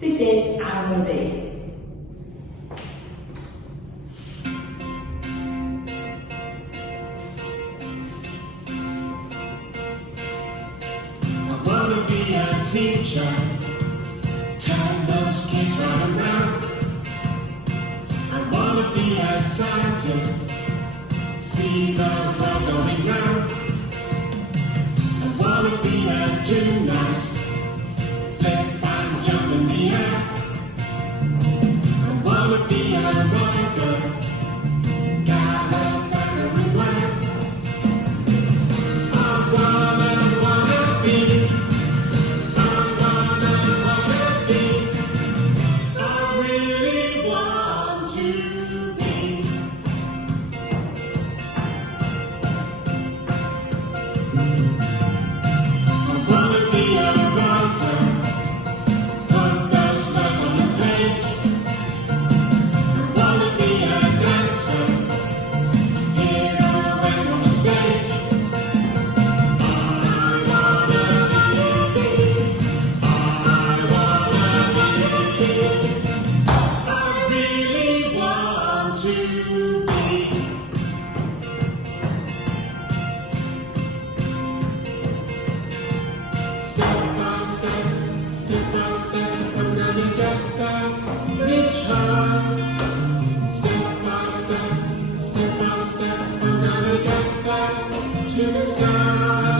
This is our will be. I wanna be a teacher, turn those kids right around. I wanna be a scientist, see the world going round. I wanna be a gymnast, flip and jump in the air. I wanna be a rider, gallop everywhere. I wanna be, I really want to be. I wanna be a writer, put those words on the page. I wanna be a dancer, heroes on the stage. I wanna be, I really want to be. Step by step, I'm gonna get there, reach high. Step by step, I'm gonna get there to the sky.